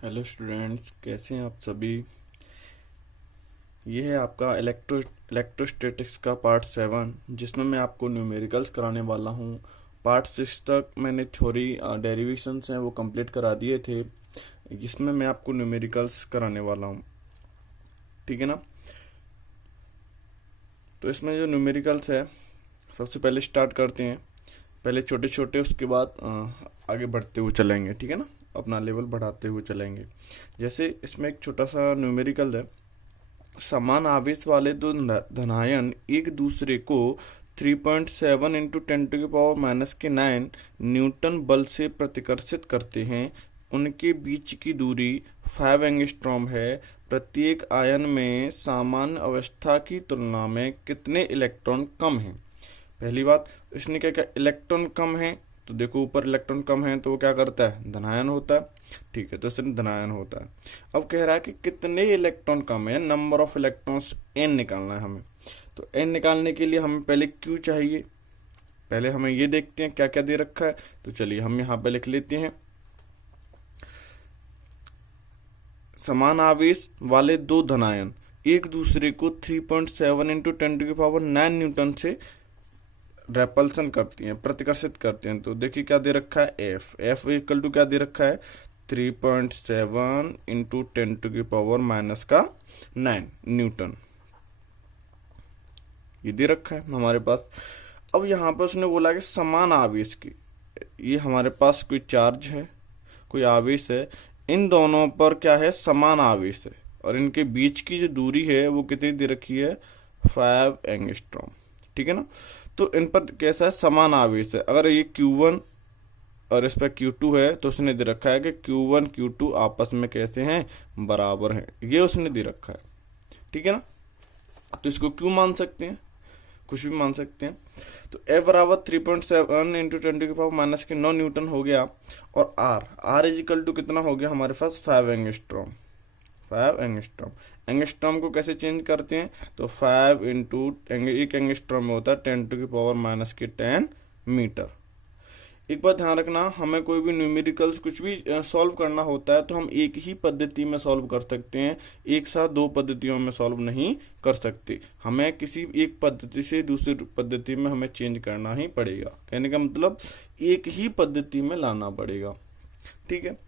Hello students, कैसे हैं आप सभी। ये है आपका इलेक्ट्रोस्टैटिक्स का पार्ट 7, जिसमें मैं आपको न्यूमेरिकल्स कराने वाला हूँ। पार्ट 6 तक मैंने थ्योरी डेरिवेशंस हैं वो कंप्लीट करा दिए थे। इसमें मैं आपको न्यूमेरिकल्स कराने वाला हूँ, ठीक है ना। तो इसमें जो न्यूमेरिकल्स है, सबसे पहले स्टार्ट करते हैं। पहले छोटे छोटे, उसके बाद आगे बढ़ते हुए चलेंगे, ठीक है ना। अपना लेवल बढ़ाते हुए चलेंगे। जैसे इसमें एक छोटा सा न्यूमेरिकल है। समान आवेश वाले दो धनायन एक दूसरे को 3.7 इंटू 10⁻⁻9 न्यूटन बल से प्रतिकर्षित करते हैं। उनके बीच की दूरी 5 एंगस्ट्रॉम है। प्रत्येक आयन में सामान्य अवस्था की तुलना में कितने इलेक्ट्रॉन कम हैं। पहली बात, इसने क्या क्या इलेक्ट्रॉन कम है, तो देखो ऊपर इलेक्ट्रॉन कम है तो वो क्या करता है, धनायन होता है। ठीक है, तो इसमें धनायन होता है। अब कह रहा है कि कितने इलेक्ट्रॉन कम है, नंबर ऑफ इलेक्ट्रॉन्स एन निकालना है हमें। तो एन निकालने के लिए हमें पहले क्यू चाहिए। पहले हमें ये देखते हैं क्या क्या दे रखा है। तो चलिए हम यहाँ पे लिख लेते हैं, समान आवेश वाले दो धनायन एक दूसरे को 3.7 इंटू 10⁻⁹ न्यूटन से रेपल्सन करती हैं, प्रतिकर्षित करते हैं। तो देखिए क्या दे रखा है, एफ इक्वल टू क्या दे रखा है, 3.7 इंटू 10⁻⁻9 न्यूटन, ये दे रखा है हमारे पास। अब यहाँ पर उसने बोला कि समान आवेश की, ये हमारे पास कोई चार्ज है, कोई आवेश है, इन दोनों पर क्या है, समान आवेश है, और इनके बीच की जो दूरी है वो कितनी दे रखी है, 5 एंगस्ट्रॉम, ठीक है ना। तो इन पर कैसा है, समान आवेश है। अगर ये Q1 और इस पर Q2 है तो उसने दे रखा है कि Q1 Q2 आपस में कैसे हैं, बराबर हैं, ये उसने दे रखा है, ठीक है ना। तो इसको Q मान सकते हैं, कुछ भी मान सकते हैं। तो F बराबर 3.7 इंटू 10⁻⁻9 न्यूटन हो गया। और R इजिकल टू कितना हो गया हमारे पास, 5 एंगस्ट्रॉम। 5 एंगस्ट्रॉम, एंगस्ट्रॉम को कैसे चेंज करते हैं, तो 5 इंटू एक एंगस्ट्रॉम में होता है 10⁻⁻10 मीटर। एक बात ध्यान रखना, हमें कोई भी न्यूमेरिकल्स कुछ भी सॉल्व करना होता है तो हम एक ही पद्धति में सॉल्व कर सकते हैं, एक साथ दो पद्धतियों में सॉल्व नहीं कर सकते। हमें किसी एक पद्धति से दूसरी पद्धति में हमें चेंज करना ही पड़ेगा। कहने का मतलब एक ही पद्धति में लाना पड़ेगा, ठीक है।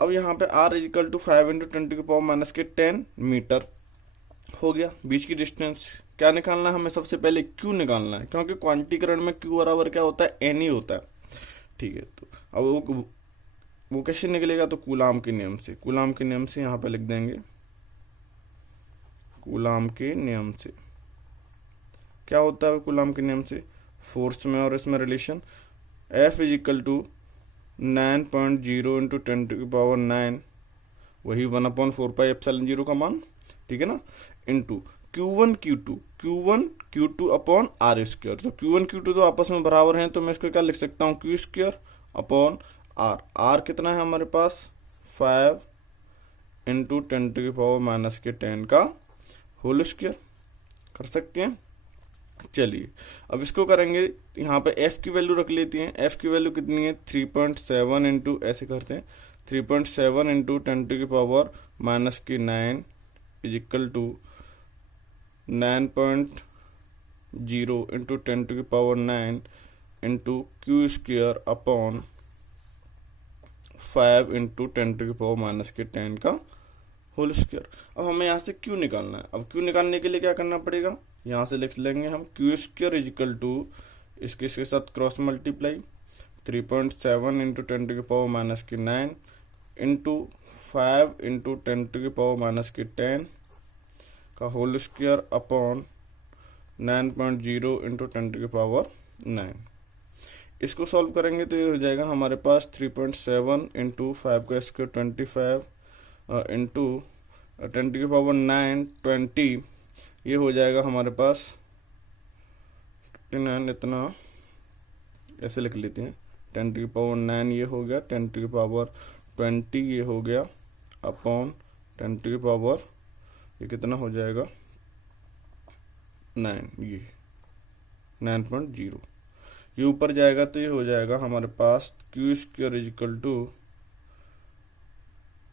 अब यहाँ पे R equal to 5 into 10⁻⁻10 metre हो गया। बीच की डिस्टेंस क्या निकालना है हमें, सबसे पहले Q निकालना है, क्योंकि क्वांटीकरण में Q बराबर क्या होता है, N ही होता है, ठीक है। तो अब वो कैसे निकलेगा, तो कूलाम के नियम से, कूलाम के नियम से यहाँ पे लिख देंगे, कूलाम के नियम से क्या होता है, कूलाम के नियम से फोर्स में और इसमें relation, F equal to 9.0 into 10⁻⁹, वही 1/4πε0 का मान, ठीक है ना, into Q1 Q2 upon R square. तो Q1 Q2 तो आपस में बराबर हैं, तो मैं इसको क्या लिख सकता हूँ, Q स्क्र अपॉन R कितना है हमारे पास, 5 इंटू 10⁻⁻10 का होल स्क्र, कर सकते हैं। चलिए अब इसको करेंगे, यहाँ पे F की वैल्यू रख लेती हैं। F की वैल्यू कितनी है, 3.7 इंटू, ऐसे करते हैं, 3.7 into 10⁻⁻9 is equal to 9.0 into 10⁻9 into Q square upon 5 into 10⁻⁻10 का होल स्क्र। अब हमें यहाँ से Q निकालना है। अब Q निकालने के लिए क्या करना पड़ेगा, यहाँ से लिख लेंगे हम, Q स्क्र इजिकल टू इसके साथ cross multiply 3.7 into 10⁻⁻9 into 5 into 10⁻⁻10 का होल स्क्र अपॉन 9.0 इंटू 10⁻9। इसको सॉल्व करेंगे तो ये हो जाएगा हमारे पास 3.7 इंटू 5 का स्क्र 25 इंटू 10⁻9 20, ये हो जाएगा हमारे पास 59, इतना ऐसे लिख लेते हैं, 10⁻9 ये हो गया, 10⁻20 ये हो गया, अपॉन 10⁻, ये कितना हो जाएगा 9, ये 9.0, ये ऊपर जाएगा तो ये हो जाएगा हमारे पास Q square equal to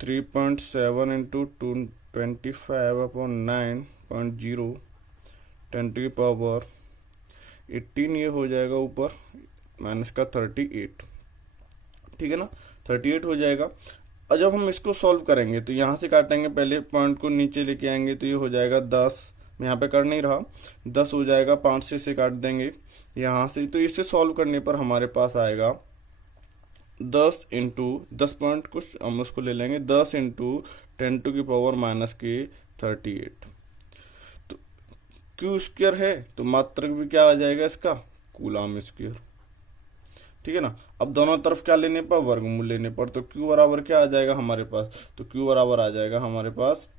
3.7 into 25/9.0 10⁻18 ये हो जाएगा ऊपर माइनस का 38, ठीक है ना, 38 हो जाएगा। और जब हम इसको सॉल्व करेंगे तो यहाँ से काटेंगे, पहले पॉइंट को नीचे लेके आएंगे तो ये हो जाएगा 10, मैं यहाँ पे कर नहीं रहा, 10 हो जाएगा, 5 से इसे काट देंगे यहाँ से, तो इसे सॉल्व करने पर हमारे पास आएगा 10 इंटू 10 पॉइंट कुछ हम उसको ले लेंगे, 10 इंटू 10⁻⁻38। तो क्यू स्क्वायर है तो मात्रक भी क्या आ जाएगा इसका, कूलाम स्क्वायर, ठीक है ना। अब दोनों तरफ क्या लेने पर, वर्गमूल लेने पर, तो क्यू बराबर क्या आ जाएगा हमारे पास, तो क्यू बराबर आ जाएगा हमारे पास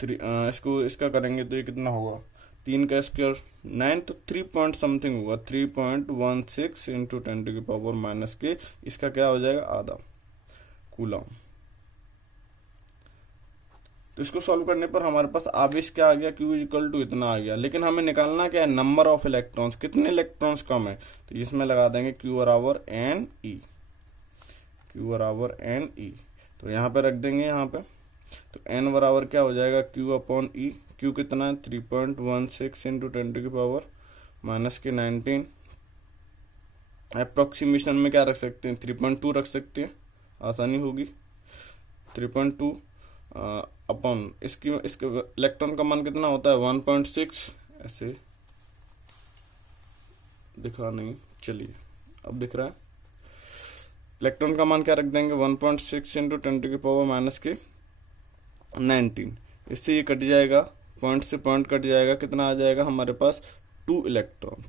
इसको इसका करेंगे तो ये कितना होगा, 3 का स्क्वायर 9, तो 3 पॉइंट समथिंग होगा, 3.16 इंटू 10⁻⁻के, इसका क्या हो जाएगा, आधा कूलम। तो इसको सॉल्व करने पर हमारे पास आवेश क्या आ गया, Q इक्वल टू इतना आ गया। लेकिन हमें निकालना क्या है, नंबर ऑफ इलेक्ट्रॉन्स, कितने इलेक्ट्रॉन्स कम है, तो इसमें लगा देंगे Q बराबर NE, Q बराबर NE, तो यहाँ पे रख देंगे यहाँ पे, तो N बराबर क्या हो जाएगा, Q अपॉन E, Q कितना है 3.16 इंटू 10⁻⁻19, अप्रोक्सीमेशन में क्या रख सकते हैं, 3.2 रख सकते हैं, आसानी होगी, 3.2 अपॉन इसके इलेक्ट्रॉन का मान कितना होता है 1.6, ऐसे दिखा नहीं, चलिए अब दिख रहा है, इलेक्ट्रॉन का मान क्या रख देंगे 1.6 इंटू 10⁻⁻19, इससे ये कट जाएगा, पॉइंट से पॉइंट कट जाएगा, कितना आ जाएगा हमारे पास 2 इलेक्ट्रॉन।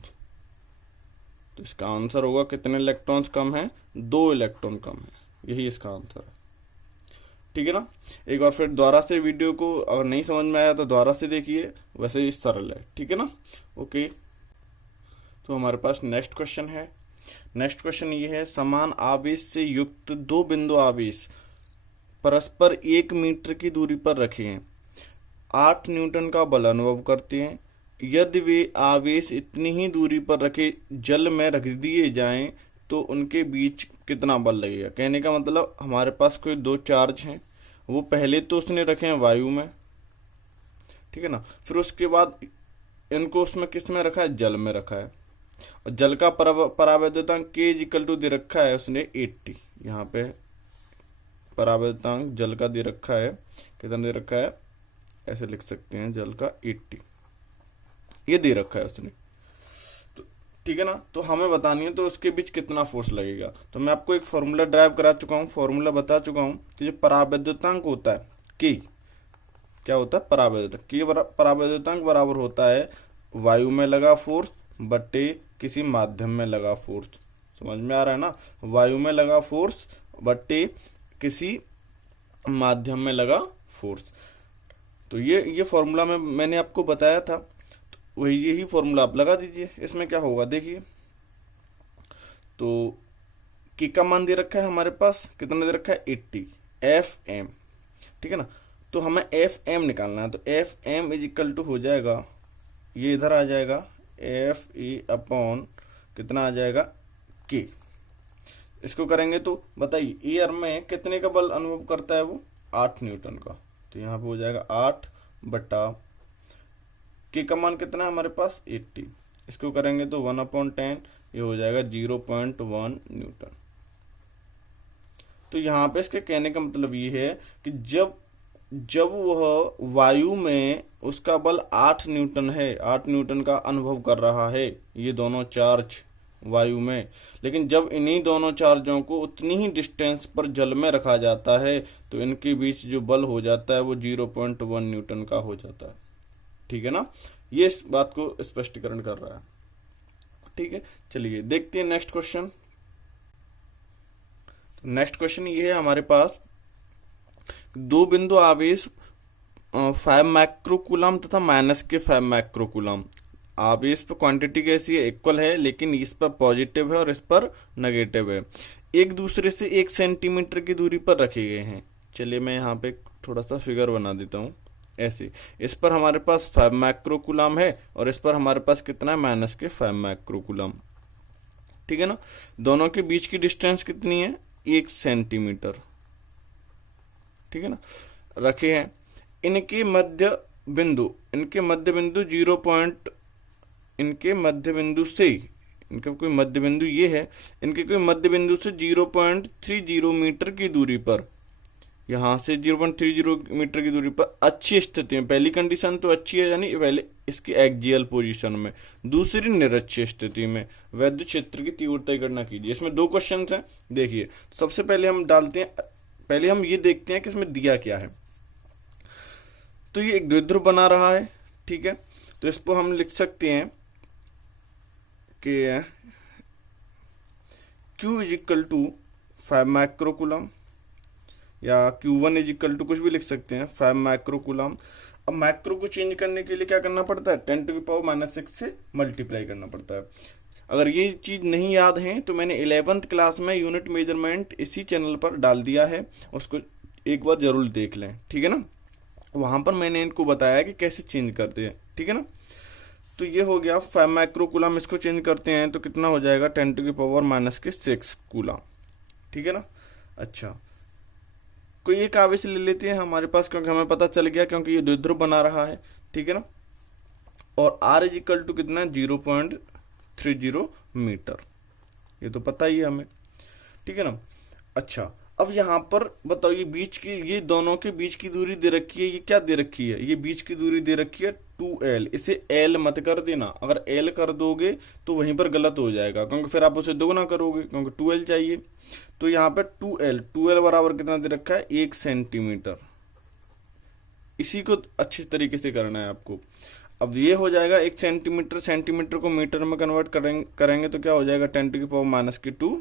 तो इसका आंसर होगा कितने इलेक्ट्रॉन्स कम है, 2 इलेक्ट्रॉन कम है, यही इसका आंसर है, ठीक है ना। एक बार फिर दोबारा से वीडियो को अगर नहीं समझ में आया तो दोबारा से देखिए, वैसे ही सरल है, ठीक है ना। ओके, तो हमारे पास नेक्स्ट क्वेश्चन है। नेक्स्ट क्वेश्चन ये है, समान आवेश से युक्त 2 बिंदु आवेश परस्पर 1 मीटर की दूरी पर रखे हैं, 8 न्यूटन का बल अनुभव करते हैं। यदि वे आवेश इतनी ही दूरी पर रखे जल में रख दिए जाएं तो उनके बीच कितना बल लगेगा। कहने का मतलब हमारे पास कोई 2 चार्ज हैं, वो पहले तो उसने रखे हैं वायु में, ठीक है ना, फिर उसके बाद इनको उसमें किस में रखा है, जल में रखा है, और जल का परावैद्युतांक K इक्वल टू दे रखा है उसने 80, यहाँ पे परावैद्युतांक जल का दे रखा है, कितना दे रखा है, ऐसे लिख सकते हैं, जल का 80 ये दे रखा है उसने, तो ठीक है ना। तो हमें बतानी है तो उसके बीच कितना फोर्स लगेगा। तो मैं आपको एक फॉर्मूला ड्राइव करा चुका हूँ, फॉर्मूला बता चुका हूँ कि जो परावैद्युतांक होता है K, क्या होता है परावैद्युतांक, परावैद्युतांक बराबर होता है वायु में लगा फोर्स बटे किसी माध्यम में लगा फोर्स, समझ में आ रहा है ना, वायु में लगा फोर्स बटे किसी माध्यम में लगा फोर्स। तो ये फॉर्मूला में मैंने आपको बताया था, तो वही यही फॉर्मूला आप लगा दीजिए। इसमें क्या होगा देखिए, तो के का मान दे रखा है हमारे पास, कितना दे रखा है 80 Fm, ठीक है ना। तो हमें Fm निकालना है, तो Fm इज इक्वल टू हो जाएगा, ये इधर आ जाएगा Fe अपॉन कितना आ जाएगा K। इसको करेंगे तो बताइए एयर में कितने का बल अनुभव करता है वो, 8 न्यूटन का, तो यहाँ पे हो जाएगा 8 बटा K का मान कितना है हमारे पास 80, इसको करेंगे तो 1/10, ये हो जाएगा 0.1 न्यूटन। तो यहाँ पे इसके कहने का मतलब ये है कि जब वह वायु में उसका बल 8 न्यूटन है, 8 न्यूटन का अनुभव कर रहा है ये दोनों चार्ज वायु में, लेकिन जब इन्हीं दोनों चार्जों को उतनी ही डिस्टेंस पर जल में रखा जाता है तो इनके बीच जो बल हो जाता है वो 0.1 न्यूटन का हो जाता है, ठीक है ना। ये इस बात को स्पष्टीकरण कर रहा है, ठीक है। चलिए देखते हैं नेक्स्ट क्वेश्चन। नेक्स्ट क्वेश्चन ये है हमारे पास, 2 बिंदु आवेश 5 माइक्रोकूलम तथा -5 माइक्रोकूलम, आवेश पर क्वांटिटी कैसी है, इक्वल है, लेकिन इस पर पॉजिटिव है और इस पर नेगेटिव है, एक दूसरे से 1 सेंटीमीटर की दूरी पर रखे गए हैं। चलिए मैं यहाँ पे थोड़ा सा फिगर बना देता हूँ, ऐसे इस पर हमारे पास 5 माइक्रोकूलम है और इस पर हमारे पास कितना है -5 माइक्रोकूलम, ठीक है ना। दोनों के बीच की डिस्टेंस कितनी है 1 सेंटीमीटर, ठीक है ना, रखे हैं। इनके मध्य बिंदु, इनके मध्य बिंदु इनके मध्य बिंदु से, इनका कोई मध्य बिंदु ये है, इनके कोई मध्य बिंदु से 0.30 मीटर की दूरी पर, यहाँ से 0.30 मीटर की दूरी पर अच्छी स्थिति में, पहली कंडीशन तो अच्छी है यानी पहले इसकी एक्सियल पोजीशन में, दूसरी निरक्षीय स्थिति में वैद्युत क्षेत्र की तीव्रता की गणना कीजिए। इसमें 2 क्वेश्चन हैं, देखिए। सबसे पहले हम डालते हैं, पहले हम ये देखते हैं कि इसमें दिया क्या है। तो ये एक द्विध्रुव बना रहा है, ठीक है। तो इसको हम लिख सकते हैं कि Q is equal to 5 microcoulomb, या Q1 इज इक्वल टू कुछ भी लिख सकते हैं 5 माइक्रोकूलम। अब माइक्रो को चेंज करने के लिए क्या करना पड़ता है, 10⁻⁻6 से मल्टीप्लाई करना पड़ता है। अगर ये चीज नहीं याद है तो मैंने 11th क्लास में यूनिट मेजरमेंट इसी चैनल पर डाल दिया है, उसको एक बार जरूर देख लें, ठीक है ना। वहां पर मैंने इनको बताया कि कैसे चेंज करते हैं, ठीक है ना। तो ये हो गया 5 माइक्रोकूलम, इसको चेंज करते हैं तो कितना हो जाएगा 10⁻⁻6 कूलम, ठीक है ना। अच्छा, कोई एक आवेश ले लेते हैं हमारे पास, क्योंकि हमें पता चल गया, क्योंकि ये द्विध्रुव बना रहा है, ठीक है ना। और R इज इक्वल टू कितना, 0.30 मीटर, ये तो पता ही है हमें, ठीक है ना। अच्छा, अब यहाँ पर बताओ, ये बीच की, ये दोनों के बीच की दूरी दे रखी है, ये क्या दे रखी है, ये बीच की दूरी दे रखी है 2L। इसे L मत कर देना, अगर L कर दोगे तो वहीं पर गलत हो जाएगा, क्योंकि फिर आप उसे दोगुना करोगे, क्योंकि 2L चाहिए। तो यहाँ पे 2L बराबर कितना दे रखा है, 1 सेंटीमीटर। इसी को अच्छी तरीके से करना है आपको। अब ये हो जाएगा 1 सेंटीमीटर, सेंटीमीटर को मीटर में कन्वर्ट करेंगे तो क्या हो जाएगा 10⁻⁻2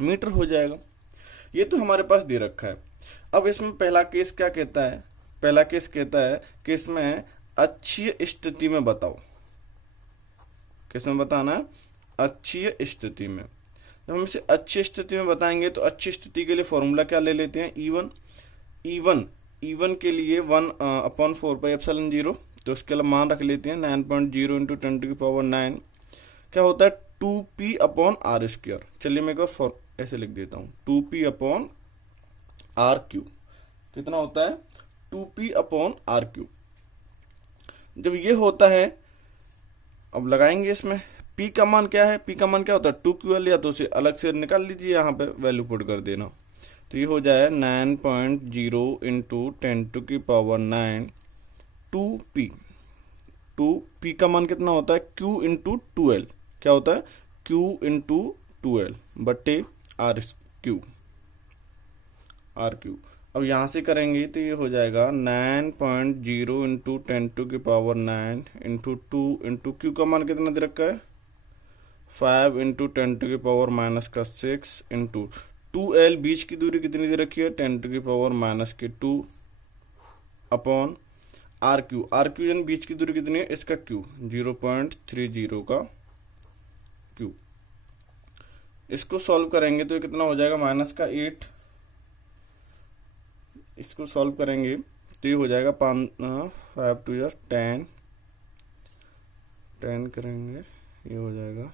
मीटर हो जाएगा। ये तो हमारे पास दे रखा है। अब इसमें पहला केस क्या कहता है, पहला केस कहता है कि इसमें अक्षीय स्थिति में बताओ, किसमें बताना है, अक्षीय स्थिति में। जब हम इसे अक्षीय स्थिति में बताएंगे तो अक्षीय स्थिति के लिए फॉर्मूला क्या ले लेते हैं, E1 के लिए 1/4πε0, तो उसके लिए मान रख लेते हैं 9.0 × 10⁻9 क्या होता है 2p/r²। चलिए मैं एक बार ऐसे लिख देता हूँ, 2p/r3 कितना होता है 2p/r3। जब ये होता है, अब लगाएंगे इसमें p का मान क्या है, p का मान क्या होता है 2ql, या तो उसे अलग से निकाल लीजिए, यहाँ पे वैल्यू पुट कर देना। तो ये हो जाए 9.0 × 10⁻9 2p। 2p का मान कितना होता है q × 2l, क्या होता है q × 2l बटे r3। अब यहाँ से करेंगे तो ये हो जाएगा 9.0 × 10⁻9 × 2 × q का मान कितना दे रखा है 5 × 10⁻⁻6 × 2l, बीच की दूरी कितनी दे रखी है 10⁻⁻2 अपॉन r3 यानी बीच की दूरी कितनी है इसका q 0.30 का q। इसको सॉल्व करेंगे तो कितना हो जाएगा -8, इसको सॉल्व करेंगे तो ये हो जाएगा 5 2 10 करेंगे, ये हो जाएगा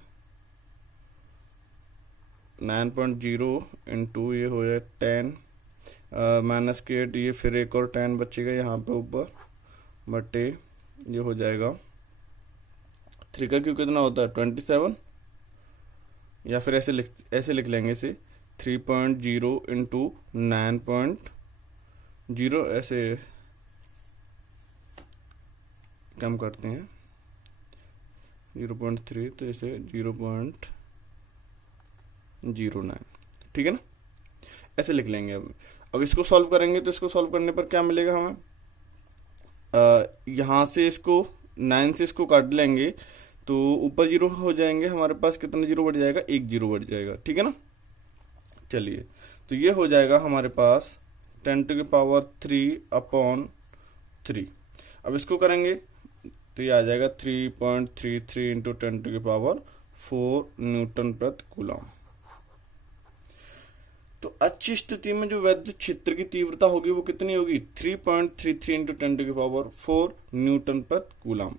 9.0 × ये हो जाए 10 -8, ये फिर एक और 10 बचेगा यहाँ पे ऊपर बटे ये हो जाएगा 3 का क्यू कितना होता है 27, या फिर ऐसे लिख लेंगे इसे 3.0 × 9.0, ऐसे कम करते हैं 0.3, तो इसे 0.09, ठीक है ना, ऐसे लिख लेंगे। अब इसको सॉल्व करेंगे तो इसको सॉल्व करने पर क्या मिलेगा हमें, यहाँ से इसको 9 से इसको काट लेंगे तो ऊपर 0 हो जाएंगे, हमारे पास कितना 0 बढ़ जाएगा 1 0 बढ़ जाएगा, ठीक है ना। चलिए तो ये हो जाएगा हमारे पास 10⁻3/3। अब इसको करेंगे तो ये आ जाएगा 3.33 × 10⁻4 न्यूटन प्रति कूलम। तो अच्छी स्थिति में जो वैद्युत क्षेत्र की तीव्रता होगी वो कितनी होगी 3.33 × 10⁻4 न्यूटन प्रति कूलम।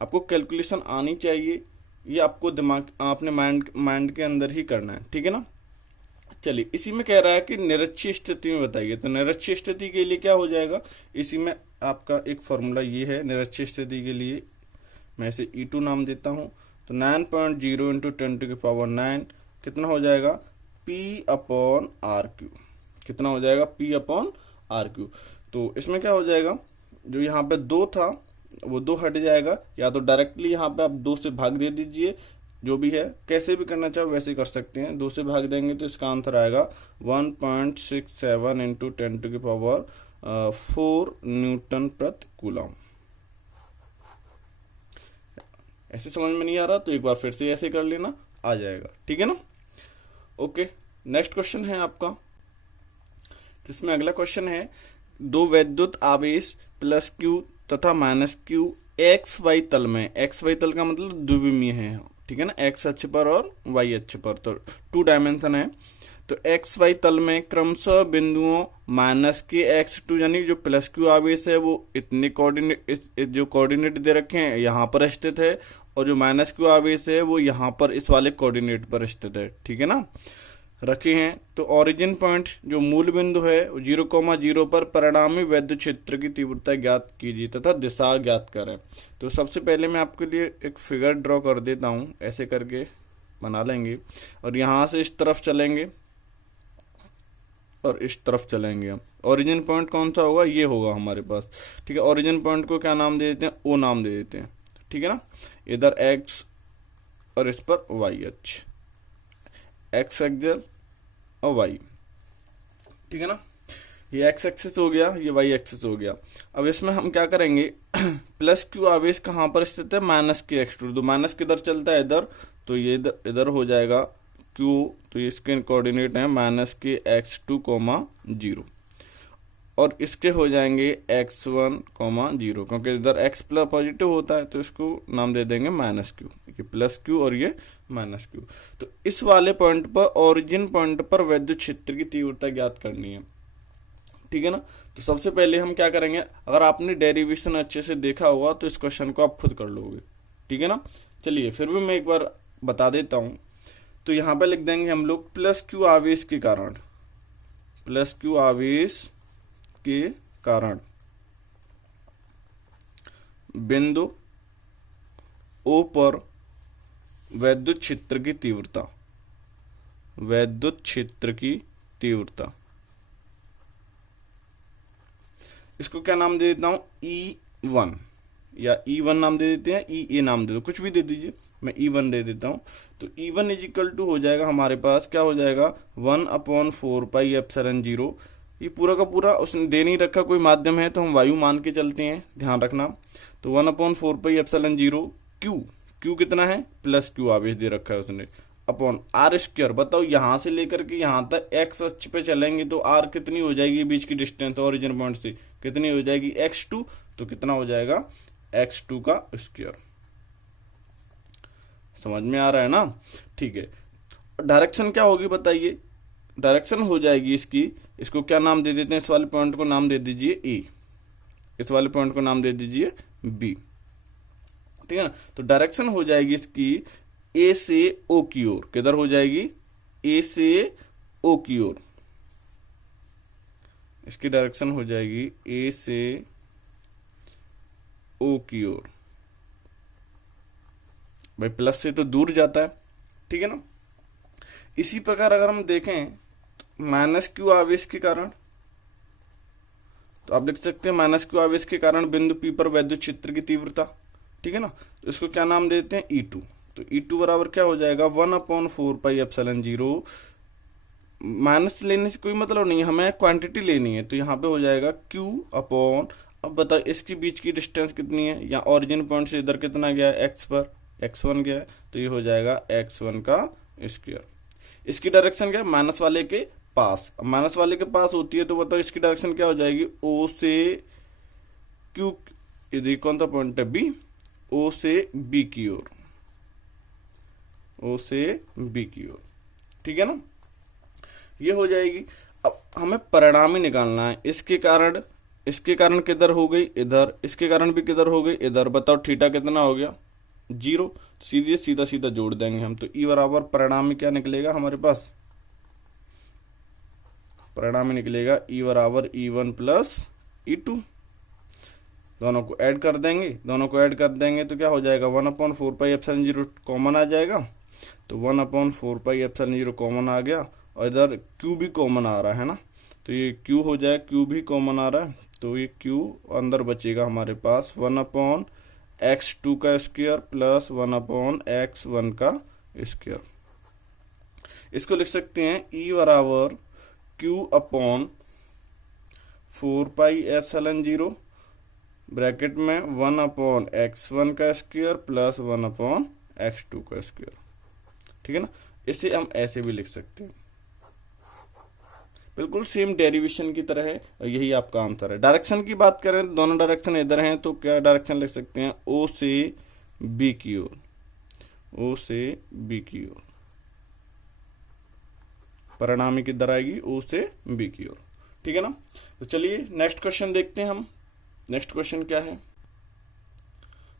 आपको कैलकुलेशन आनी चाहिए, ये आपको दिमाग अपने माइंड के अंदर ही करना है, ठीक है ना। चलिए, इसी में कह रहा है कि निरक्षीय स्थिति में बताइए। तो निरक्षीय स्थिति के लिए क्या हो जाएगा, इसी में आपका एक फॉर्मूला ये है निरक्षीय स्थिति के लिए, मैं इसे E2 नाम देता हूँ। तो 9.0 इंटू 10⁹ कितना हो जाएगा, P/R3। कितना हो जाएगा, P/R3। तो इसमें क्या हो जाएगा, जो यहाँ पे 2 था वो 2 हट जाएगा, या तो डायरेक्टली यहाँ पे आप 2 से भाग दे दीजिए, जो भी है कैसे भी करना चाहो वैसे कर सकते हैं। 2 से भाग देंगे तो इसका आंसर आएगा 1.67 इंटू 10⁴ न्यूटन प्रति कूलम। ऐसे समझ में नहीं आ रहा तो एक बार फिर से ऐसे कर लेना, आ जाएगा, ठीक है ना। ओके, नेक्स्ट क्वेश्चन है आपका। तो इसमें अगला क्वेश्चन है, 2 वैद्युत आवेश +q तथा -q एक्स वाई तल में, एक्स वाई तल का मतलब द्विविमीय है, ठीक है ना, एक्स अक्ष पर और वाई अक्ष पर, तो 2 डायमेंशन है। तो एक्स वाई तल में क्रमशः बिंदुओं -k x2 यानी जो +q आवेश है वो इतने कोऑर्डिनेट, जो कोऑर्डिनेट दे रखे हैं यहाँ पर स्थित है, और जो -q आवेश है वो यहाँ पर इस वाले कोऑर्डिनेट पर स्थित है, ठीक है ना, रखे हैं। तो ओरिजिन पॉइंट जो मूल बिंदु है 0,0 पर परिणामी वैद्युत क्षेत्र की तीव्रता ज्ञात कीजिए तथा दिशा ज्ञात करें। तो सबसे पहले मैं आपके लिए एक फिगर ड्रॉ कर देता हूँ, ऐसे करके बना लेंगे, और यहाँ से इस तरफ चलेंगे और इस तरफ चलेंगे हम। ओरिजिन पॉइंट कौन सा होगा, ये होगा हमारे पास, ठीक है। ओरिजिन पॉइंट को क्या नाम दे देते हैं, O नाम दे देते हैं, ठीक है ना। इधर x और इस पर y अक्ष, x एक्सिस और y, ठीक है ना। ये x एक्सिस हो गया, ये y एक्सिस हो गया। अब इसमें हम क्या करेंगे, +q आवेश कहाँ पर स्थित है, -k x2, तो माइनस किधर चलता है, इधर, तो ये इधर हो जाएगा q, तो इसके कोऑर्डिनेट है -k x2, 0, और इसके हो जाएंगे x1, 0, क्योंकि इधर x प्लस पॉजिटिव होता है तो इसको नाम दे देंगे -q, ये +q और ये -q। तो इस वाले पॉइंट पर, ओरिजिन पॉइंट पर वैद्युत क्षेत्र की तीव्रता ज्ञात करनी है, ठीक है ना। तो सबसे पहले हम क्या करेंगे, अगर आपने डेरिवेशन अच्छे से देखा होगा तो इस क्वेश्चन को आप खुद कर लोगे, ठीक है ना। चलिए फिर भी मैं एक बार बता देता हूं। तो यहाँ पे लिख देंगे हम लोग +q आवेश के कारण, +q आवेश के कारण बिंदु O पर वैद्युत क्षेत्र की तीव्रता, वैद्युत क्षेत्र की तीव्रता, इसको क्या नाम दे देता हूं, E1, या E1 नाम दे देते हैं, EA नाम दे दो, कुछ भी दे दीजिए, मैं E1 दे देता हूं। तो E1 = हो जाएगा हमारे पास, क्या हो जाएगा, 1/4πε0। ये पूरा का पूरा उसने दे नहीं रखा, कोई माध्यम है तो हम वायु मान के चलते हैं, ध्यान रखना। तो 1/4πε0 Q कितना है, +q आवेश दे रखा है उसने, अपॉन R²। बताओ यहाँ से लेकर के यहाँ तक x अक्ष पे चलेंगे तो R कितनी हो जाएगी, बीच की डिस्टेंस ओरिजिन पॉइंट से कितनी हो जाएगी, x2, तो कितना हो जाएगा, x2 का स्क्वायर। समझ में आ रहा है ना, ठीक है। डायरेक्शन क्या होगी बताइए, डायरेक्शन हो जाएगी इसकी, इसको क्या नाम दे देते हैं, इस वाले पॉइंट को नाम दे दीजिए ए, इस वाले पॉइंट को नाम दे दीजिए बी, ठीक है ना। तो डायरेक्शन हो जाएगी इसकी ए से ओ की ओर, किधर हो जाएगी, ए से ओ की ओर, इसकी डायरेक्शन हो जाएगी ए से ओ की ओर। भाई प्लस से तो दूर जाता है, ठीक है ना। इसी प्रकार अगर हम देखें -q आवेश के कारण, तो आप लिख सकते हैं -q आवेश के कारण बिंदु P पर वैद्युत क्षेत्र की तीव्रता, ठीक है ना। तो इसको क्या नाम देते हैं, E2। तो E2 बराबर क्या हो जाएगा, 1/4πε0, माइनस लेने से कोई मतलब नहीं, हमें क्वांटिटी लेनी है, तो यहाँ पे हो जाएगा Q अपॉन, अब बताओ इसके बीच की डिस्टेंस कितनी है, या ओरिजिन पॉइंट से इधर कितना गया है, x पर x1 गया है, तो ये हो जाएगा x1 का स्क्वायर। इसकी डायरेक्शन क्या है, माइनस वाले के पास, माइनस वाले के पास होती है, तो बताओ इसकी डायरेक्शन क्या हो जाएगी, O से Q, ये कौन सा पॉइंट है, B, O से B की ओर, O से B की ओर, ठीक है ना, ये हो जाएगी। अब हमें परिणामी निकालना है, इसके कारण किधर हो गई, इधर, इसके कारण भी किधर हो गई, इधर। बताओ थीटा कितना हो गया, 0, सीधा सीधा जोड़ देंगे हम, तो E बराबर परिणामी क्या निकलेगा हमारे पास, परिणाम में निकलेगा ई बराबर E1 प्लस E2। दोनों को ऐड कर देंगे तो क्या हो जाएगा, 1/4πε0 कॉमन आ जाएगा। तो 1/4πε0 कॉमन आ गया, और इधर Q भी कॉमन आ रहा है ना, तो ये Q हो जाए, Q भी कॉमन आ रहा है, तो ये Q अंदर बचेगा हमारे पास 1/x2 का स्क्वायर प्लस 1/x1 का स्क्वायर। इसको लिख सकते हैं E बराबर Q/4πε0 ब्रैकेट में 1/x1 का स्क्वायर प्लस 1/x2 का स्क्वायर। ठीक है ना, इसे हम ऐसे भी लिख सकते हैं, बिल्कुल सेम डेरिवेशन की तरह है, और यही आपका आंसर है। डायरेक्शन की बात करें तो दोनों डायरेक्शन इधर हैं, तो क्या डायरेक्शन लिख सकते हैं, O से B की ओर, O से B की ओर। परिणामी किधर आएगी, O से B की ओर। ठीक है ना, तो चलिए नेक्स्ट क्वेश्चन देखते हैं हम। नेक्स्ट क्वेश्चन क्या है,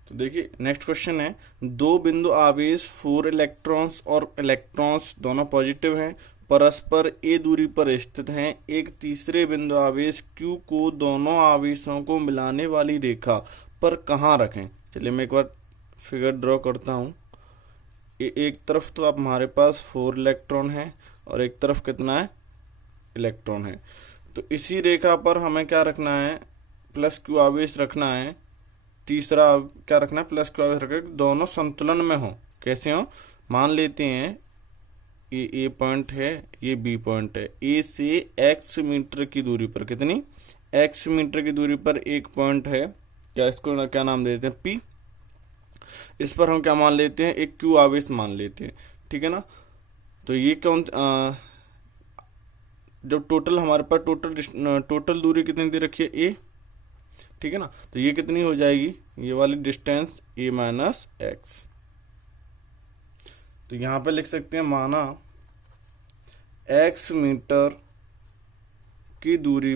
तो देखिए नेक्स्ट क्वेश्चन है, दो बिंदु आवेश 4 इलेक्ट्रॉन्स और इलेक्ट्रॉन्स दोनों पॉजिटिव हैं, परस्पर ए दूरी पर स्थित हैं। एक तीसरे बिंदु आवेश Q को दोनों आवेशों को मिलाने वाली रेखा पर कहाँ रखें। चलिए मैं एक बार फिगर ड्रॉ करता हूँ। एक तरफ तो आप हमारे पास 4 इलेक्ट्रॉन है और एक तरफ कितना है, इलेक्ट्रॉन है। तो इसी रेखा पर हमें क्या रखना है, +Q आवेश रखना है। तीसरा क्या रखना है, +Q आवेश रखना है, दोनों संतुलन में हो। कैसे हो, मान लेते हैं ये ए पॉइंट है, ये बी पॉइंट है। ए से x मीटर की दूरी पर, कितनी, x मीटर की दूरी पर एक पॉइंट है, क्या इसको क्या नाम दे देते हैं, P। इस पर हम क्या मान लेते हैं, एक Q आवेश मान लेते हैं। ठीक है ना, तो ये कौन, जब टोटल हमारे पास टोटल दूरी कितनी दे रखी है, A। ठीक है ना, तो ये कितनी हो जाएगी, ये वाली डिस्टेंस A माइनस एक्स। तो यहां पे लिख सकते हैं, माना x मीटर की दूरी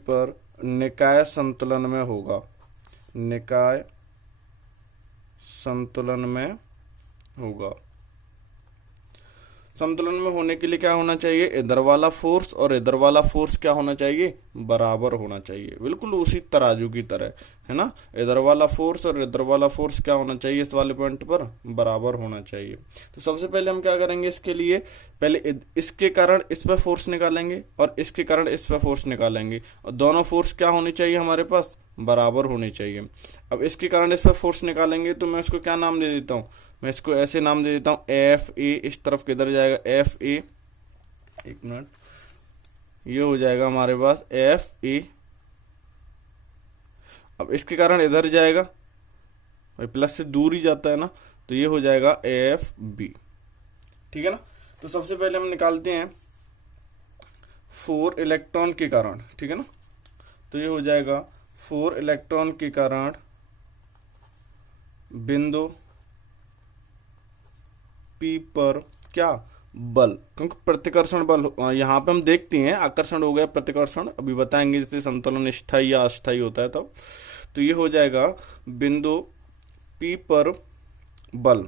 पर निकाय संतुलन में होगा, निकाय संतुलन में होगा। संतुलन में होने के लिए क्या होना चाहिए, इधर वाला फोर्स और इधर वाला फोर्स क्या होना चाहिए, बराबर होना चाहिए, बिल्कुल उसी तराजू की तरह, है ना। इधर वाला फोर्स और इधर वाला फोर्स क्या होना चाहिए, इस वाले पॉइंट पर बराबर होना चाहिए। तो सबसे पहले हम क्या करेंगे, इसके लिए पहले इसके कारण इस पर फोर्स निकालेंगे और इसके कारण इस पर फोर्स निकालेंगे, और दोनों फोर्स क्या होनी चाहिए, हमारे पास बराबर होनी चाहिए। अब इसके कारण इस पर फोर्स निकालेंगे, तो मैं इसको क्या नाम दे देता हूँ, मैं इसको ऐसे नाम दे देता हूँ FA। इस तरफ किधर जाएगा, FA, एक मिनट, ये हो जाएगा हमारे पास FA। अब इसके कारण इधर जाएगा, भाई प्लस से दूर ही जाता है ना, तो ये हो जाएगा FB। ठीक है ना, तो सबसे पहले हम निकालते हैं 4 इलेक्ट्रॉन के कारण। ठीक है ना, तो ये हो जाएगा 4 इलेक्ट्रॉन के कारण बिंदु P पर क्या बल, क्योंकि प्रतिकर्षण बल यहाँ पे हम देखते हैं, आकर्षण हो गया, प्रतिकर्षण अभी बताएंगे, जैसे संतुलन स्थायी या अस्थायी होता है तब। तो ये हो जाएगा बिंदु P पर बल,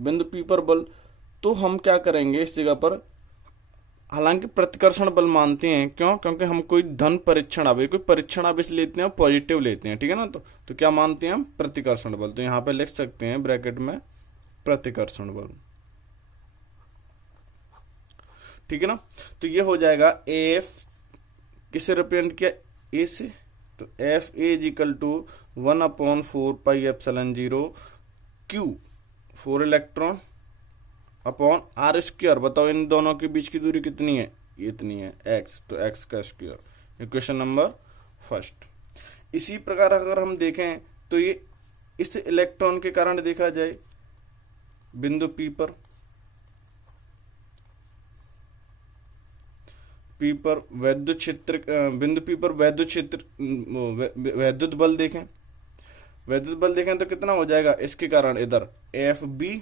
बिंदु P पर बल। तो हम क्या करेंगे इस जगह पर, हालांकि प्रतिकर्षण बल मानते हैं, क्यों, क्योंकि हम कोई धन परीक्षण आवेश, कोई परीक्षण आवेश लेते हैं, पॉजिटिव लेते हैं। ठीक है ना, तो क्या मानते हैं हम, प्रतिकर्षण बल। तो यहाँ पे लिख सकते हैं ब्रैकेट में प्रतिकर्षण बल। ठीक है ना, तो ये हो जाएगा F किसे रिप्रेजेंट किया, A से, तो FA = 1/4πε0 Q 4 electron upon R square. बताओ इन दोनों के बीच की दूरी कितनी है, इतनी है, x, तो x का स्क्वायर। Equation number first. इसी प्रकार अगर हम देखें तो ये इस इलेक्ट्रॉन के कारण देखा जाए बिंदु P पर, वैद्युत क्षेत्र, बिंदु P पर वैद्युत क्षेत्र, वैद्युत बल देखें, तो कितना हो जाएगा, इसके कारण इधर FB,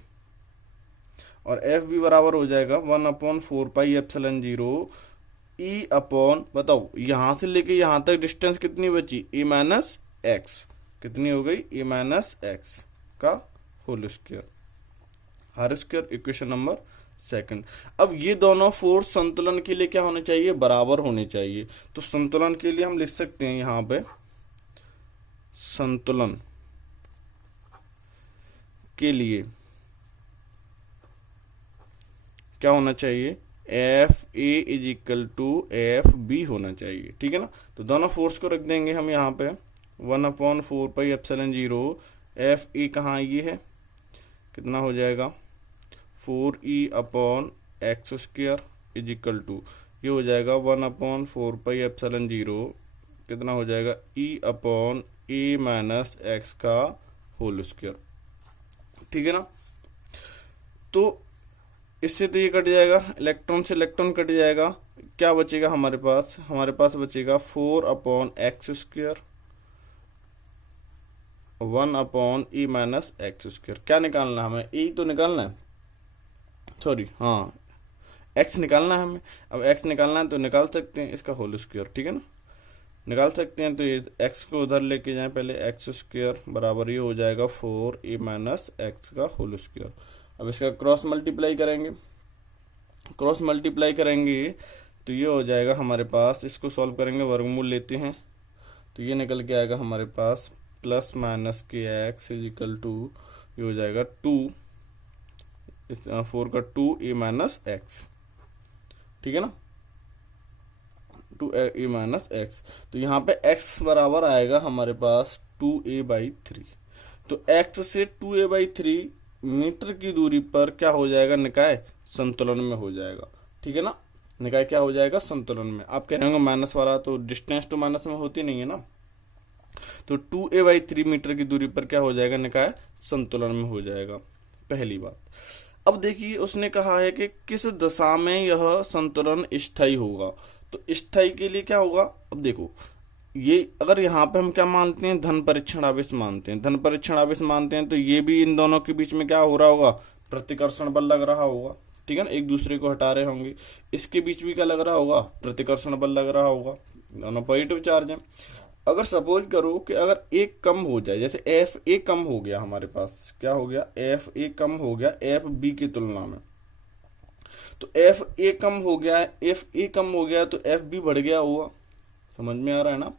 और FB बराबर हो जाएगा 1/4πε0 E अपॉन, बताओ यहां से लेके यहां तक डिस्टेंस कितनी बची, A माइनस एक्स, कितनी हो गई, A माइनस एक्स का whole square, R square. Equation number second. अब ये दोनों फोर्स संतुलन के लिए क्या होने चाहिए, बराबर होने चाहिए। तो संतुलन के लिए हम लिख सकते हैं यहां पे, संतुलन के लिए क्या होना चाहिए, F A is equal to F B होना चाहिए, ठीक है ना। तो दोनों फोर्स को रख देंगे हम यहाँ पे 1/4πε0। एफ ए कहाँ ये है, कितना हो जाएगा 4e/x² इज इक्वल टू, ये हो जाएगा 1/4πε0, कितना हो जाएगा e/a-x², ठीक है ना। तो इससे तो ये कट जाएगा, इलेक्ट्रॉन से इलेक्ट्रॉन कट जाएगा, क्या बचेगा हमारे पास, हमारे पास बचेगा 4/x², 1/e-x²। क्या निकालना है हमें, e तो निकालना है, सॉरी हाँ x निकालना है हमें। अब x निकालना है तो निकाल सकते हैं इसका होल स्क्वायर, ठीक है ना, निकाल सकते हैं। तो ये x को उधर लेके जाएं पहले, x² बराबर ये हो जाएगा 4e-x²। अब इसका क्रॉस मल्टीप्लाई करेंगे, क्रॉस मल्टीप्लाई करेंगे तो ये हो जाएगा हमारे पास, इसको सॉल्व करेंगे, वर्गमूल लेते हैं तो ये निकल के आएगा हमारे पास +-kx इज इक्वल टू, ये हो जाएगा 2, 4 का 2e-x, ठीक है ना, 2e-x। तो यहाँ पे x बराबर आएगा हमारे पास 2a/3। तो x से 2a/3 मीटर की दूरी पर क्या हो जाएगा, निकाय संतुलन में हो जाएगा, ठीक है ना। निकाय क्या हो जाएगा, संतुलन में। आप कह रहे होंगे माइनस वाला, तो डिस्टेंस तो माइनस में होती नहीं है ना। तो 2a/3 मीटर की दूरी पर क्या हो जाएगा, निकाय संतुलन में हो जाएगा, पहली बात। अब देखिए उसने कहा है कि किस दशा में यह संतुलन स्थायी होगा। तो स्थायी के लिए क्या होगा, अब देखो ये अगर यहाँ पे हम क्या मानते हैं, धन परीक्षण आवेश मानते हैं, धन परीक्षण आवेश मानते हैं, तो ये भी इन दोनों के बीच में क्या हो रहा होगा, प्रतिकर्षण बल लग रहा होगा, ठीक है ना, एक दूसरे को हटा रहे होंगे। इसके बीच भी क्या लग रहा होगा, प्रतिकर्षण बल लग रहा होगा, दोनों पॉजिटिव चार्ज है। अगर सपोज करो कि अगर एक कम हो जाए, जैसे एफ ए कम हो गया हमारे पास, क्या हो गया, एफ ए कम हो गया एफ बी की तुलना में, तो एफ ए कम हो गया, एफ ए कम हो गया तो एफ बी बढ़ गया हुआ, समझ में आ रहा है ना।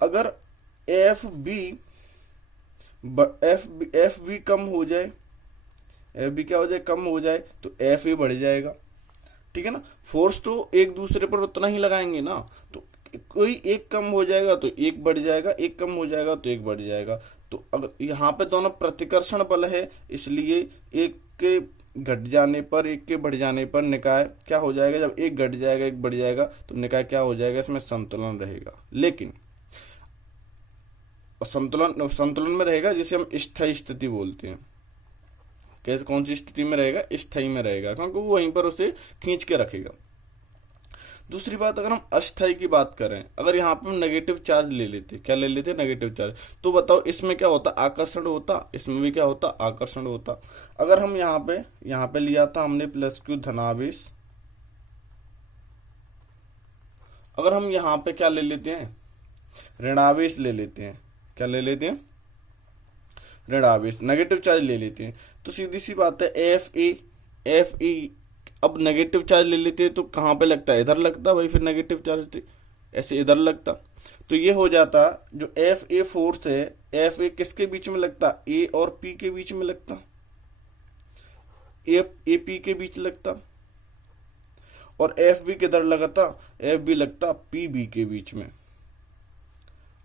अगर एफ बी कम हो जाए, एफ बी क्या हो जाए, कम हो जाए, तो एफ ए बढ़ जाएगा, ठीक है ना। फोर्स तो एक दूसरे पर उतना ही लगाएंगे ना, तो कोई एक कम हो जाएगा तो एक बढ़ जाएगा, एक कम हो जाएगा तो एक बढ़ जाएगा। तो अगर यहाँ पे दोनों प्रतिकर्षण बल है, इसलिए एक के घट जाने पर, एक के बढ़ जाने पर निकाय क्या हो जाएगा, जब एक घट जाएगा एक बढ़ जाएगा तो निकाय क्या हो जाएगा, इसमें संतुलन रहेगा। लेकिन संतुलन में रहेगा जिसे हम स्थायी स्थिति बोलते हैं। कैसे, कौन सी स्थिति में रहेगा, स्थायी में रहेगा, क्योंकि वो वहीं पर उसे खींच के रखेगा। दूसरी बात, अगर हम अस्थायी की बात करें, अगर यहाँ पे हम नेगेटिव चार्ज ले लेते, क्या ले लेते, नेगेटिव चार्ज, तो बताओ इसमें क्या होता, आकर्षण होता, इसमें भी क्या होता, आकर्षण होता। अगर हम यहाँ पे लिया था हमने +q धनावेश, अगर हम यहाँ पे क्या ले लेते हैं, ऋणावेश ले लेते हैं, क्या ले लेते हैं, ऋणावेश, नेगेटिव चार्ज ले लेते हैं, तो सीधी सी बात है एफ ए अब नेगेटिव चार्ज ले लेते हैं तो कहाँ पे लगता है, इधर लगता भाई, फिर नेगेटिव चार्ज ऐसे इधर लगता, तो ये हो जाता, जो एफ ए फोर्स है, एफ ए किसके बीच में लगता, ए और पी के बीच में लगता, ए पी के बीच लगता, और एफ बी किधर लगता, एफ बी लगता पी बी के बीच में,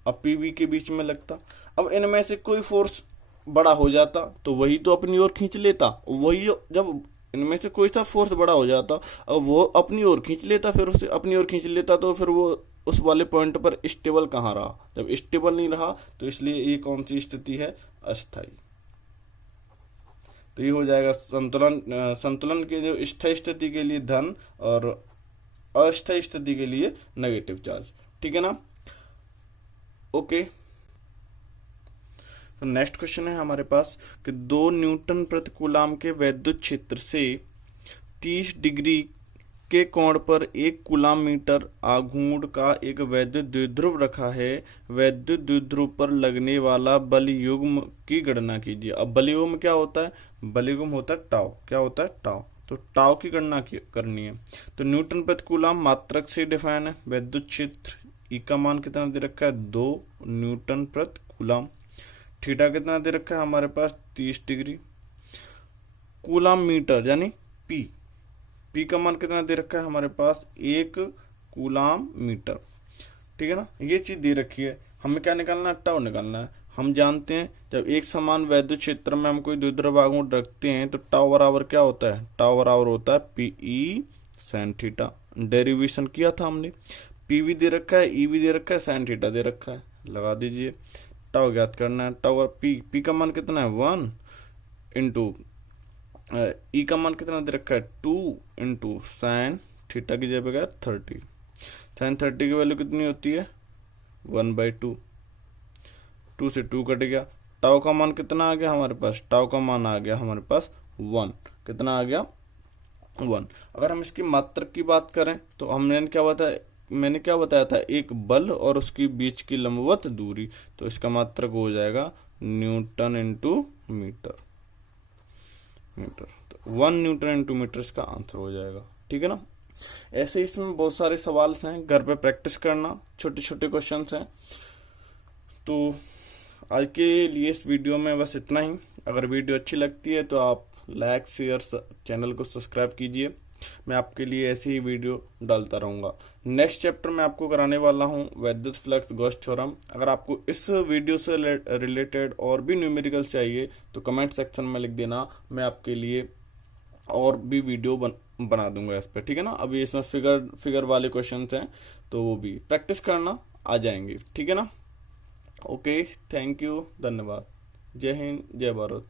अब पी बी के बीच में लगता। अब इनमें से कोई फोर्स बड़ा हो जाता तो वही तो अपनी ओर खींच लेता, वही जब इनमें से कोई सा फोर्स बड़ा हो जाता, अब वो अपनी ओर खींच लेता, फिर उसे अपनी ओर खींच लेता, तो फिर वो उस वाले पॉइंट पर स्टेबल कहाँ रहा, जब स्टेबल नहीं रहा तो इसलिए ये कौन सी स्थिति है, अस्थायी। तो ये हो जाएगा संतुलन के जो स्थायी स्थिति के लिए धन और अस्थायी स्थिति के लिए नेगेटिव चार्ज, ठीक है ना। ओके, तो नेक्स्ट क्वेश्चन है हमारे पास कि 2 न्यूटन प्रति कूलाम के वैद्युत क्षेत्र से 30 डिग्री के कोण पर 1 कूलाम मीटर आघूर्ण का एक वैद्युत द्विध्रुव रखा है। वैद्युत द्विध्रुव पर लगने वाला बल युग्म की गणना कीजिए। अब बल युग्म क्या होता है, बल युग्म होता है टाउ, क्या होता है, टाउ। तो टाउ की गणना करनी है। तो न्यूटन प्रति कूलम मात्रक से डिफाइन है। विद्युत क्षेत्र ई का मान कितना दे रखा है 2 न्यूटन प्रति कूलम। थीटा कितना दे रखा है हमारे पास 30 डिग्री। कूलम मीटर यानी पी, पी का मान कितना दे रखा है हमारे पास 1 कूलम मीटर। ठीक है ना, ये चीज दे रखी है। हमें क्या निकालना है, टाउ निकालना है। हम जानते हैं जब एक समान वैद्युत क्षेत्र में हम कोई द्विध्रुव रखते हैं तो टाउ बराबर क्या होता है, टाउ बराबर होता है पीई साइन थीटा। डेरिवेशन किया था हमने, पी भी दे रखा है, ई भी दे रखा है, साइन थीटा दे रखा है, लगा दीजिए। टाउ ज्ञात करना है। टाउ और पी का मान कितना है 1 इंटू ई का मान कितना दे रखा है 2 इंटू साइन थीटा की जगह 30। साइन 30 की वैल्यू कितनी होती है 1/2। 2 से 2 कट गया। टाउ का मान कितना आ गया हमारे पास, टाउ का मान आ गया हमारे पास 1। कितना आ गया 1। अगर हम इसकी मात्रक की बात करें तो मैंने क्या बताया था, एक बल और उसकी बीच की लंबवत दूरी, तो इसका मात्रक हो जाएगा न्यूटन इंटू मीटर। तो 1 न्यूटन इंटू मीटर इसका आंसर हो जाएगा। ठीक है ना। ऐसे इसमें बहुत सारे सवाल हैं, घर पे प्रैक्टिस करना, छोटे छोटे क्वेश्चन हैं। तो आज के लिए इस वीडियो में बस इतना ही। अगर वीडियो अच्छी लगती है तो आप लाइक शेयर चैनल को सब्सक्राइब कीजिए। मैं आपके लिए ऐसी ही वीडियो डालता रहूँगा। नेक्स्ट चैप्टर में आपको कराने वाला हूँ वैद्युत फ्लक्स गॉस थ्योरम। अगर आपको इस वीडियो से रिलेटेड और भी न्यूमेरिकल्स चाहिए तो कमेंट सेक्शन में लिख देना, मैं आपके लिए और भी वीडियो बना दूंगा इस पर। ठीक है ना। अभी इसमें फिगर वाले क्वेश्चन हैं तो वो भी प्रैक्टिस करना आ जाएंगे। ठीक है ना। ओके, थैंक यू, धन्यवाद। जय हिंद, जय भारत।